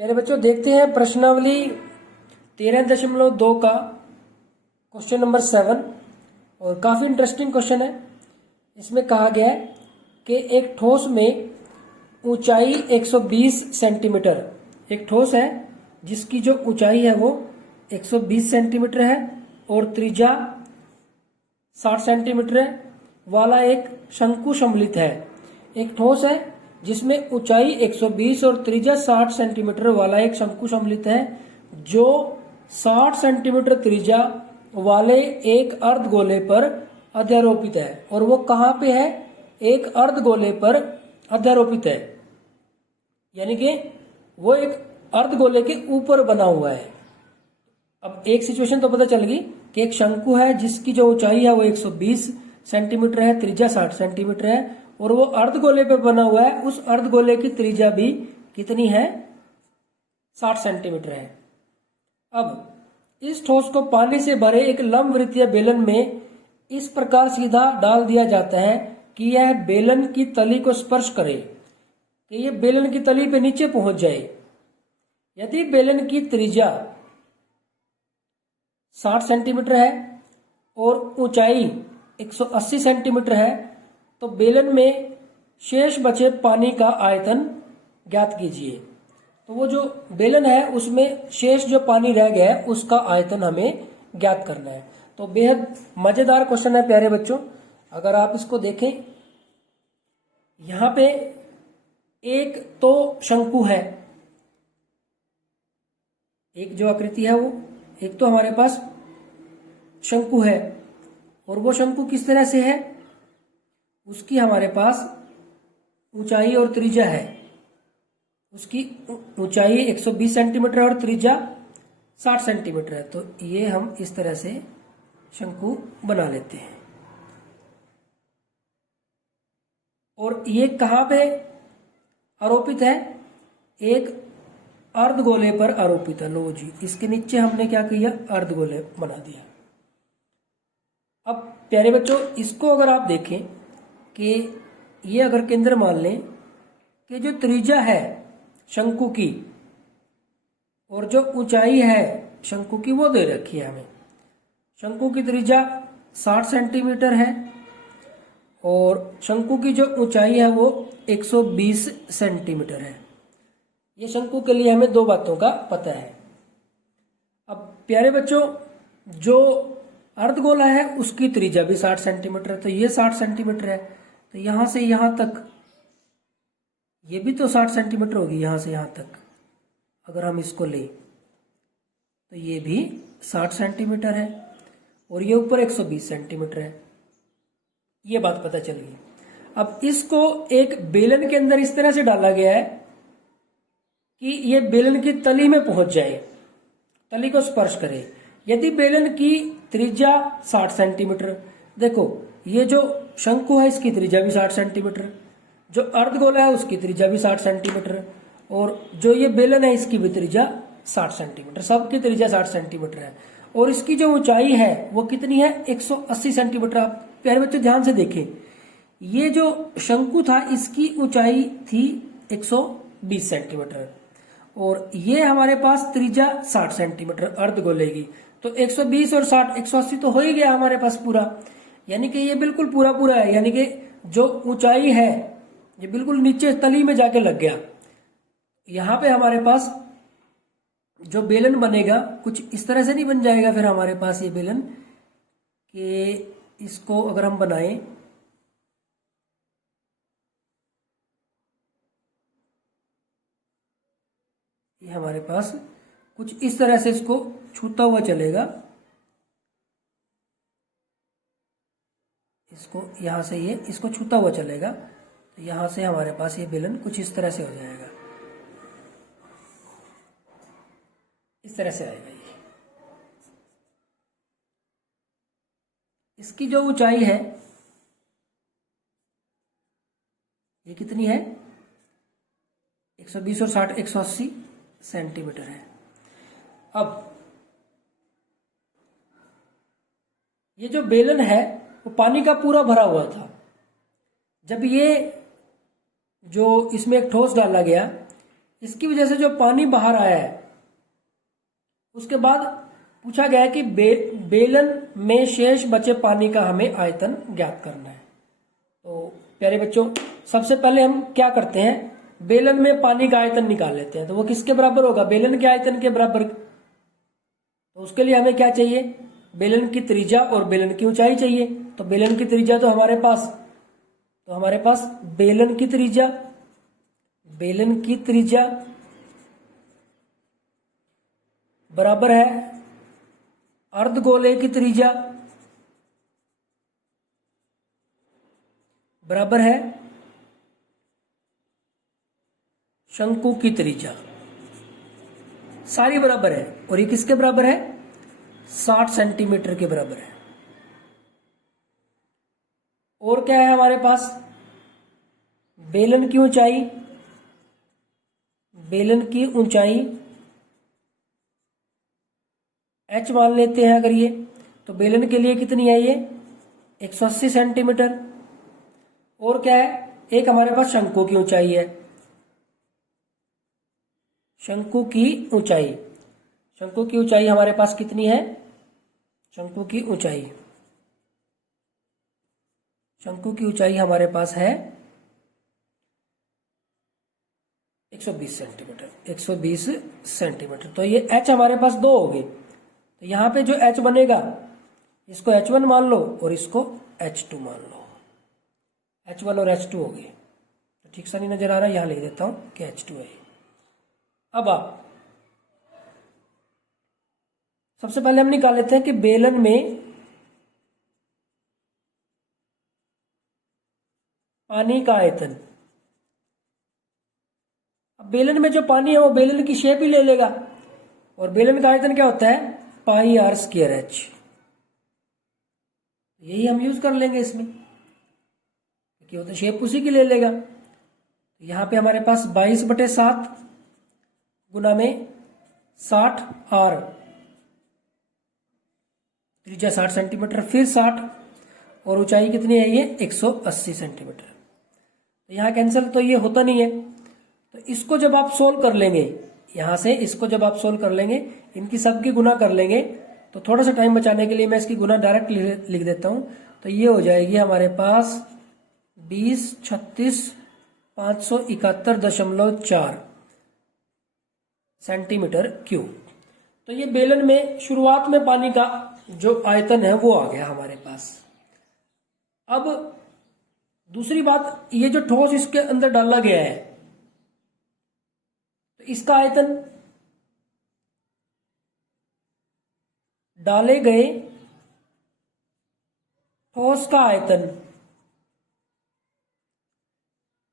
प्यारे बच्चों, देखते हैं प्रश्नावली 13.2 का क्वेश्चन नंबर 7। और काफ़ी इंटरेस्टिंग क्वेश्चन है। इसमें कहा गया है कि एक ठोस में ऊंचाई 120 सेंटीमीटर, एक ठोस है जिसकी जो ऊंचाई है वो 120 सेंटीमीटर है और त्रिज्या 60 सेंटीमीटर है वाला एक शंकु सम्मिलित है। एक ठोस है जिसमें ऊंचाई 120 और त्रिज्या 60 सेंटीमीटर वाला एक शंकु सम्मिलित है जो 60 सेंटीमीटर त्रिज्या वाले एक अर्धगोले पर अध्यारोपित है। और वो कहाँ पे है? एक अर्धगोले पर अध्यारोपित है, यानी कि वो एक अर्धगोले के ऊपर बना हुआ है। अब एक सिचुएशन तो पता चल गई कि एक शंकु है जिसकी जो ऊंचाई है वो 120 सेंटीमीटर है, त्रिज्या 60 सेंटीमीटर है और वो अर्धगोले पे बना हुआ है। उस अर्धगोले की त्रिज्या भी कितनी है? 60 सेंटीमीटर है। अब इस ठोस को पानी से भरे एक लंबवृत्तीय बेलन में इस प्रकार सीधा डाल दिया जाता है कि यह बेलन की तली को स्पर्श करे, कि यह बेलन की तली पे नीचे पहुंच जाए। यदि बेलन की त्रिज्या 60 सेंटीमीटर है और ऊंचाई 180 सेंटीमीटर है तो बेलन में शेष बचे पानी का आयतन ज्ञात कीजिए। तो वो जो बेलन है उसमें शेष जो पानी रह गया है उसका आयतन हमें ज्ञात करना है। तो बेहद मजेदार क्वेश्चन है प्यारे बच्चों। अगर आप इसको देखें, यहां पे एक तो शंकु है, एक जो आकृति है वो एक तो हमारे पास शंकु है और वो शंकु किस तरह से है? उसकी हमारे पास ऊंचाई और त्रिज्या है, उसकी ऊंचाई 120 सेंटीमीटर और त्रिज्या 60 सेंटीमीटर है। तो ये हम इस तरह से शंकु बना लेते हैं। और ये कहाँ पे आरोपित है? एक अर्धगोले पर आरोपित है। लो जी, इसके नीचे हमने क्या किया? अर्धगोले बना दिया। अब प्यारे बच्चों, इसको अगर आप देखें कि ये अगर केंद्र मान लें कि जो त्रिज्या है शंकु की और जो ऊंचाई है शंकु की वो दे रखी है हमें। शंकु की त्रिज्या 60 सेंटीमीटर है और शंकु की जो ऊंचाई है वो 120 सेंटीमीटर है। ये शंकु के लिए हमें दो बातों का पता है। अब प्यारे बच्चों, जो अर्धगोला है उसकी त्रिज्या भी 60 सेंटीमीटर है, तो ये 60 सेंटीमीटर है। तो यहां से यहां तक ये भी तो 60 सेंटीमीटर होगी, यहां से यहां तक अगर हम इसको लें तो ये भी 60 सेंटीमीटर है और ये ऊपर 120 सेंटीमीटर है। ये बात पता चल गई। अब इसको एक बेलन के अंदर इस तरह से डाला गया है कि ये बेलन की तली में पहुंच जाए, तली को स्पर्श करे। यदि बेलन की त्रिज्या 60 सेंटीमीटर, देखो ये जो शंकु है इसकी त्रिज्या भी 60 सेंटीमीटर, जो अर्धगोला है उसकी त्रिज्या भी 60 सेंटीमीटर और जो ये बेलन है इसकी भी त्रिज्या 60 सेंटीमीटर, सबकी त्रिज्या 60 सेंटीमीटर है। और इसकी जो ऊंचाई है वो कितनी है? 180 सेंटीमीटर। आप प्यारे बच्चों ध्यान से देखें, ये जो शंकु था इसकी ऊंचाई थी 120 सेंटीमीटर और ये हमारे पास त्रिज्या 60 सेंटीमीटर अर्धगोले की। तो 120 और 60 180 तो हो ही गया हमारे पास पूरा, यानी कि ये बिल्कुल पूरा पूरा है। यानी कि जो ऊंचाई है ये बिल्कुल नीचे तली में जाके लग गया। यहां पे हमारे पास जो बेलन बनेगा कुछ इस तरह से नहीं बन जाएगा फिर हमारे पास ये बेलन, कि इसको अगर हम बनाएं ये हमारे पास कुछ इस तरह से इसको छूता हुआ चलेगा। इसको यहां से ये इसको छूता हुआ चलेगा, तो यहां से हमारे पास ये बेलन कुछ इस तरह से हो जाएगा, इस तरह से आएगा। ये इसकी जो ऊंचाई है ये कितनी है? 120 और 60 180 सेंटीमीटर है। अब ये जो बेलन है वो पानी का पूरा भरा हुआ था। जब ये जो इसमें एक ठोस डाला गया, इसकी वजह से जो पानी बाहर आया है, उसके बाद पूछा गया है कि बेलन में शेष बचे पानी का हमें आयतन ज्ञात करना है। तो प्यारे बच्चों, सबसे पहले हम क्या करते हैं, बेलन में पानी का आयतन निकाल लेते हैं। तो वो किसके बराबर होगा, बेलन के आयतन के बराबर। तो उसके लिए हमें क्या चाहिए, बेलन की त्रिज्या और बेलन की ऊंचाई चाहिए। तो बेलन की त्रिज्या तो हमारे पास बेलन की त्रिज्या बराबर है अर्धगोले की त्रिज्या बराबर है शंकु की त्रिज्या। सारी बराबर है, और ये किसके बराबर है, 60 सेंटीमीटर के बराबर है। और क्या है हमारे पास, बेलन की ऊंचाई h मान लेते हैं अगर ये, तो बेलन के लिए कितनी है ये 180 सेंटीमीटर। और क्या है, एक हमारे पास शंकु की ऊंचाई है, शंकु की ऊंचाई हमारे पास कितनी है, शंकु की ऊंचाई हमारे पास है 120 सेंटीमीटर। तो ये h हमारे पास 2 हो गए। तो यहाँ पे जो h बनेगा, इसको h1 मान लो और इसको h2 मान लो। h1 और h2 हो गए। तो ठीक सा नहीं नजर आ रहा, यहाँ लिख देता हूं कि h2 है। अब आप सबसे पहले हम निकाल लेते हैं कि बेलन में पानी का आयतन। अब बेलन में जो पानी है वो बेलन की शेप ही ले लेगा, और बेलन का आयतन क्या होता है, पाई आर स्क्वायर एच। यही हम यूज कर लेंगे इसमें, क्योंकि वो तो शेप उसी की ले लेगा। यहां पे हमारे पास 22/7 गुना में 60 आर, त्रिज्या 60 सेंटीमीटर, फिर 60, और ऊंचाई कितनी है ये 180 सेंटीमीटर। तो यहाँ कैंसिल तो ये होता नहीं है। तो इसको जब आप सोल्व कर लेंगे, यहां से इसको जब आप सोल्व कर लेंगे, इनकी सबकी गुना कर लेंगे, तो थोड़ा सा टाइम बचाने के लिए मैं इसकी गुना डायरेक्ट लिख देता हूं। तो ये हो जाएगी हमारे पास 20 36 571.4 सेंटीमीटर क्यूब। तो ये बेलन में शुरुआत में पानी का जो आयतन है वो आ गया हमारे पास। अब दूसरी बात, ये जो ठोस इसके अंदर डाला गया है, तो इसका आयतन, डाले गए ठोस का आयतन।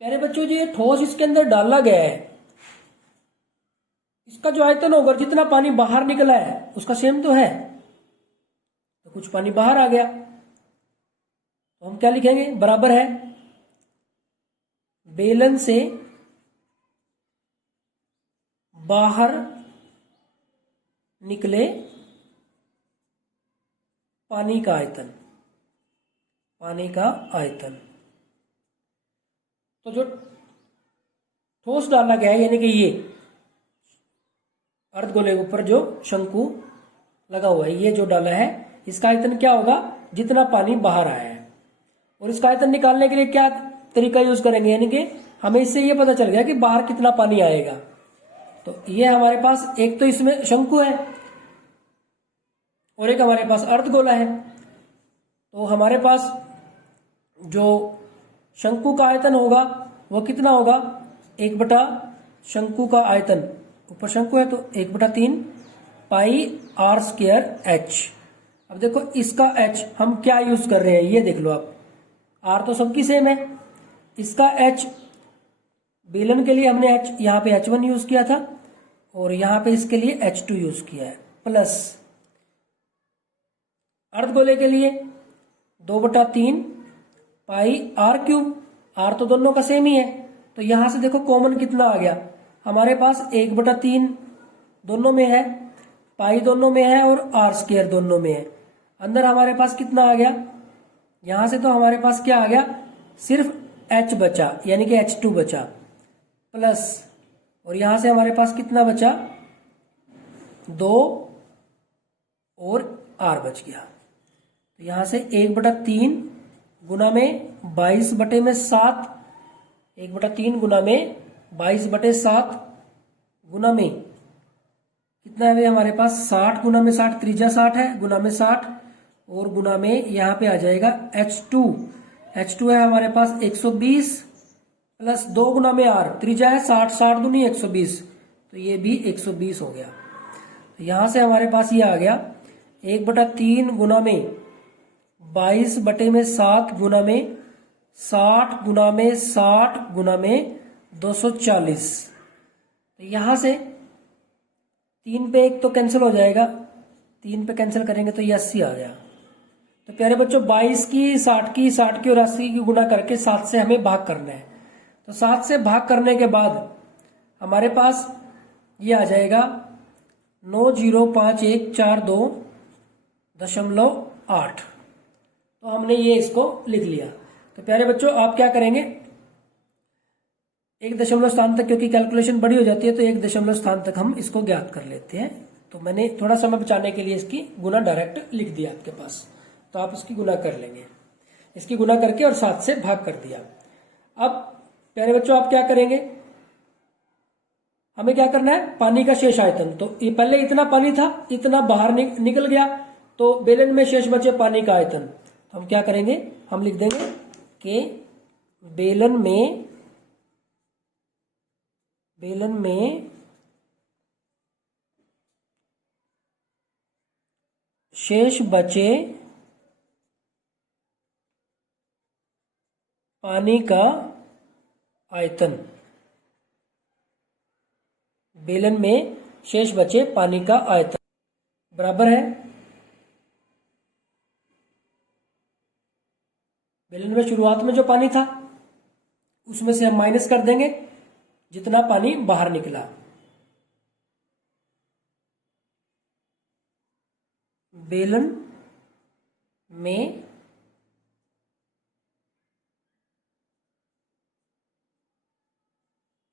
प्यारे बच्चों, जो ये ठोस इसके अंदर डाला गया है, इसका जो आयतन होगा, जितना पानी बाहर निकला है उसका सेम तो है। तो कुछ पानी बाहर आ गया, तो हम क्या लिखेंगे, बराबर है बेलन से बाहर निकले पानी का आयतन। तो जो ठोस डाला गया है, यानी कि ये अर्धगोले के ऊपर जो शंकु लगा हुआ है, ये जो डाला है, इसका आयतन क्या होगा, जितना पानी बाहर आया है। और इसका आयतन निकालने के लिए क्या तरीका यूज करेंगे, यानी कि हमें इससे ये पता चल गया कि बाहर कितना पानी आएगा। तो ये हमारे पास एक तो इसमें शंकु है और एक हमारे पास अर्धगोला है। तो हमारे पास जो शंकु का आयतन होगा वो कितना होगा, 1 शंकु का आयतन, ऊपर शंकु है तो 1/3 पाई आर स्क्वायर एच। अब देखो इसका एच हम क्या यूज कर रहे हैं, ये देख लो आप, आर तो सबकी सेम है, इसका एच बेलन के लिए हमने एच यहाँ पे H1 यूज किया था और यहाँ पे इसके लिए H2 यूज किया है, प्लस अर्धगोले के लिए 2/3 पाई आर क्यूब, आर तो दोनों का सेम ही है। तो यहां से देखो कॉमन कितना आ गया, हमारे पास 1/3 दोनों में है, पाई दोनों में है और आर स्क्वायर दोनों में है। अंदर हमारे पास कितना आ गया, यहां से तो हमारे पास क्या आ गया, सिर्फ H बचा, यानी कि H2 बचा, प्लस और यहां से हमारे पास कितना बचा, 2 और r बच गया। तो यहां से 1/3 गुना में 22/7, 1/3 गुना में 22/7 गुना में कितना है भाई हमारे पास, 60 गुना में 60, त्रिज्या 60 है, गुना में 60 और गुना में यहाँ पे आ जाएगा H2 है हमारे पास 120 प्लस 2 गुना में r, त्रिज्या है 60, 60 दूनी 120, तो ये भी 120 हो गया। तो यहां से हमारे पास ये आ गया 1/3 गुना में 22/7 गुना में 60 गुना में 60 गुना में 240। तो यहां से 3 पे 1 तो कैंसिल हो जाएगा, 3 पे कैंसिल करेंगे तो ये 80 आ गया। तो प्यारे बच्चों 22 की 60 की 60 की और 80 की गुना करके 7 से हमें भाग करना है। तो 7 से भाग करने के बाद हमारे पास ये आ जाएगा 905142.8। तो हमने ये इसको लिख लिया। तो प्यारे बच्चों आप क्या करेंगे, 1 दशमलव स्थान तक, क्योंकि कैलकुलेशन बड़ी हो जाती है तो 1 दशमलव स्थान तक हम इसको ज्ञात कर लेते हैं। तो मैंने थोड़ा समय बचाने के लिए इसकी गुना डायरेक्ट लिख दिया आपके पास, तो आप इसकी गुना कर लेंगे, इसकी गुना करके और 7 से भाग कर दिया। अब प्यारे बच्चों आप क्या करेंगे, हमें क्या करना है, पानी का शेष आयतन। तो ये पहले इतना पानी था, इतना बाहर निकल गया, तो बेलन में शेष बचे पानी का आयतन। तो हम क्या करेंगे, हम लिख देंगे कि बेलन में शेष बचे पानी का आयतन, बेलन में शेष बचे पानी का आयतन बराबर है, बेलन में शुरुआत में जो पानी था उसमें से हम माइनस कर देंगे जितना पानी बाहर निकला। बेलन में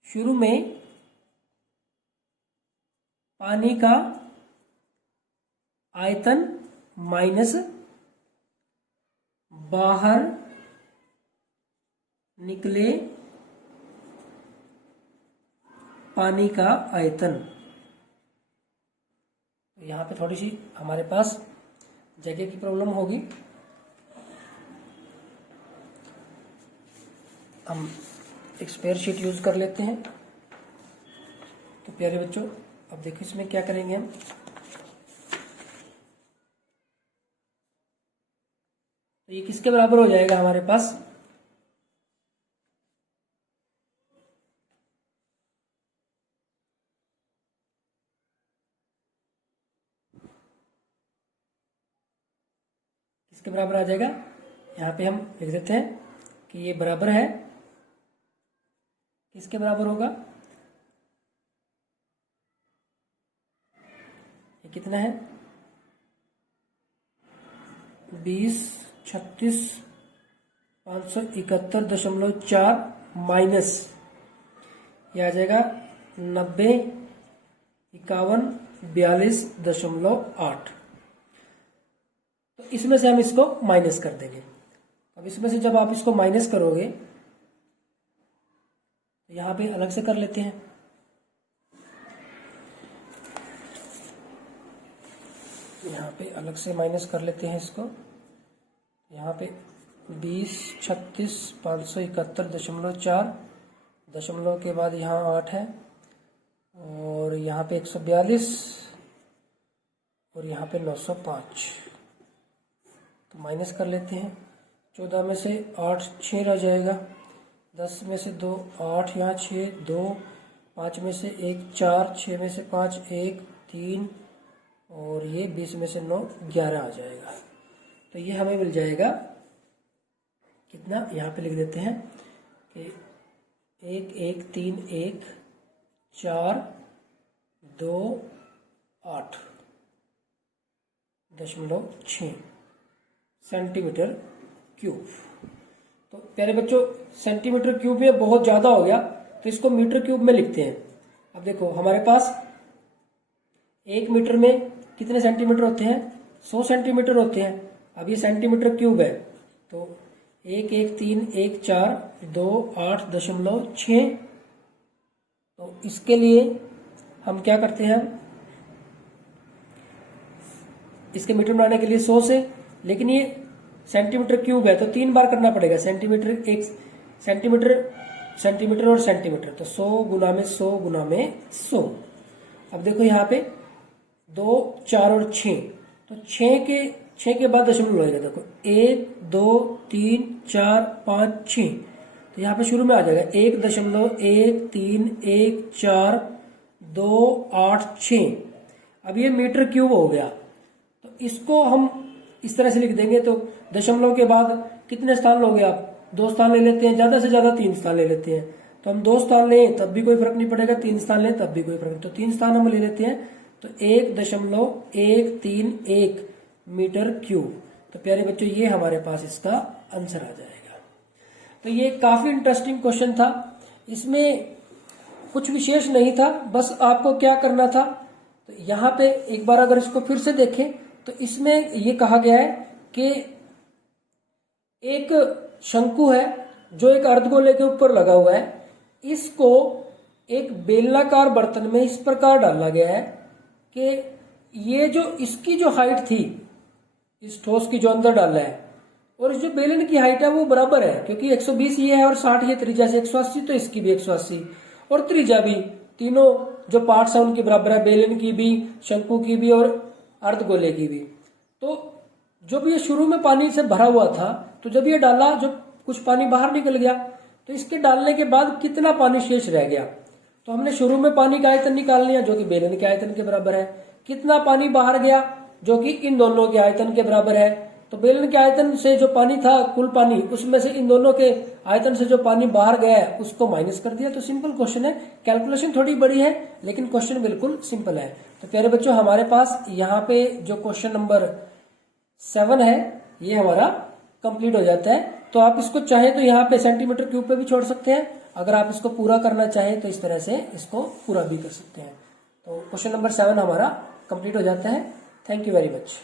शुरू में पानी का आयतन माइनस बाहर निकले पानी का आयतन। यहां पे थोड़ी सी हमारे पास जगह की प्रॉब्लम होगी, हम एक स्पेयर शीट यूज कर लेते हैं। तो प्यारे बच्चों अब देखिए इसमें क्या करेंगे हम, तो ये किसके बराबर हो जाएगा हमारे पास, किसके बराबर आ जाएगा, यहाँ पे हम लिख देते हैं कि ये बराबर है, किसके बराबर होगा, ये कितना है 2036,571.4 माइनस ये आ जाएगा 90,51,42.8। तो इसमें से हम इसको माइनस कर देंगे। अब इसमें से जब आप इसको माइनस करोगे तो यहां पे अलग से कर लेते हैं, यहाँ पे अलग से माइनस कर लेते हैं इसको। यहाँ पे 20,36,571.4 दशमलव के बाद यहाँ 8 है और यहाँ पे 142 और यहाँ पे 905, तो माइनस कर लेते हैं। 14 में से 8 6 रह जाएगा, 10 में से 2 8, यहाँ 6 2, 5 में से 1 4, 6 में से 5 1 3 और ये 20 में से 9 11 आ जाएगा। तो ये हमें मिल जाएगा कितना, यहाँ पे लिख देते हैं कि 1131,4,2,8.6 सेंटीमीटर क्यूब। तो प्यारे बच्चों सेंटीमीटर क्यूब में बहुत ज़्यादा हो गया तो इसको मीटर क्यूब में लिखते हैं। अब देखो हमारे पास 1 मीटर में कितने सेंटीमीटर होते हैं? 100 सेंटीमीटर होते हैं। अब ये सेंटीमीटर क्यूब है तो 1 1 3 1 4 2 8.6। तो इसके लिए हम क्या करते हैं, इसके मीटर बनाने के लिए 100 से, लेकिन ये सेंटीमीटर क्यूब है तो 3 बार करना पड़ेगा। सेंटीमीटर, एक सेंटीमीटर, सेंटीमीटर और सेंटीमीटर, तो 100 गुना में 100 गुना में 100। अब देखो यहाँ पे 2 4 और 6, तो 6 के बाद दशमलव लगेगा। देखो 1 2 3 4 5 6, तो यहाँ पे शुरू में आ जाएगा 1.1314286। अब ये मीटर क्यूब हो गया। तो इसको हम इस तरह से लिख देंगे। तो दशमलव के बाद कितने स्थान लोगे आप? 2 स्थान ले लेते हैं, ज्यादा से ज्यादा 3 स्थान ले लेते हैं। तो हम 2 स्थान लें तब भी कोई फर्क नहीं पड़ेगा, 3 स्थान लें तब भी कोई फर्क नहीं। तो 3 स्थान हम ले लेते हैं, तो 1.131 मीटर क्यूब। तो प्यारे बच्चों ये हमारे पास इसका आंसर आ जाएगा। तो ये काफी इंटरेस्टिंग क्वेश्चन था। इसमें कुछ विशेष नहीं था, बस आपको क्या करना था, तो यहाँ पे एक बार अगर इसको फिर से देखें तो इसमें ये कहा गया है कि एक शंकु है जो एक अर्धगोले के ऊपर लगा हुआ है। इसको एक बेलनाकार बर्तन में इस प्रकार डाला गया है कि ये जो इसकी जो हाइट थी, इस ठोस की जो अंदर डाला है, और जो बेलन की हाइट है वो बराबर है, क्योंकि 120 ये है और 60 ये त्रिज्या से 180, तो इसकी भी 180 और त्रिज्या भी, तीनों जो पार्ट्स है उनकी बराबर है, बेलन की भी, शंकु की भी और अर्धगोले की भी। तो जब ये शुरू में पानी से भरा हुआ था, तो जब ये डाला, जब कुछ पानी बाहर निकल गया, तो इसके डालने के बाद कितना पानी शेष रह गया? तो हमने शुरू में पानी का आयतन निकाल लिया जो कि बेलन के आयतन के बराबर है। कितना पानी बाहर गया जो कि इन दोनों के आयतन के बराबर है। तो बेलन के आयतन से जो पानी था, कुल पानी, उसमें से इन दोनों के आयतन से जो पानी बाहर गया है उसको माइनस कर दिया। तो सिंपल क्वेश्चन है। कैलकुलेशन थोड़ी बड़ी है लेकिन क्वेश्चन बिल्कुल सिंपल है। तो प्यारे बच्चों हमारे पास यहाँ पे जो क्वेश्चन नंबर 7 है ये हमारा कंप्लीट हो जाता है। तो आप इसको चाहे तो यहाँ पे सेंटीमीटर क्यूब पे भी छोड़ सकते हैं। अगर आप इसको पूरा करना चाहें तो इस तरह से इसको पूरा भी कर सकते हैं। तो क्वेश्चन नंबर 7 हमारा कंप्लीट हो जाता है। Thank you very much.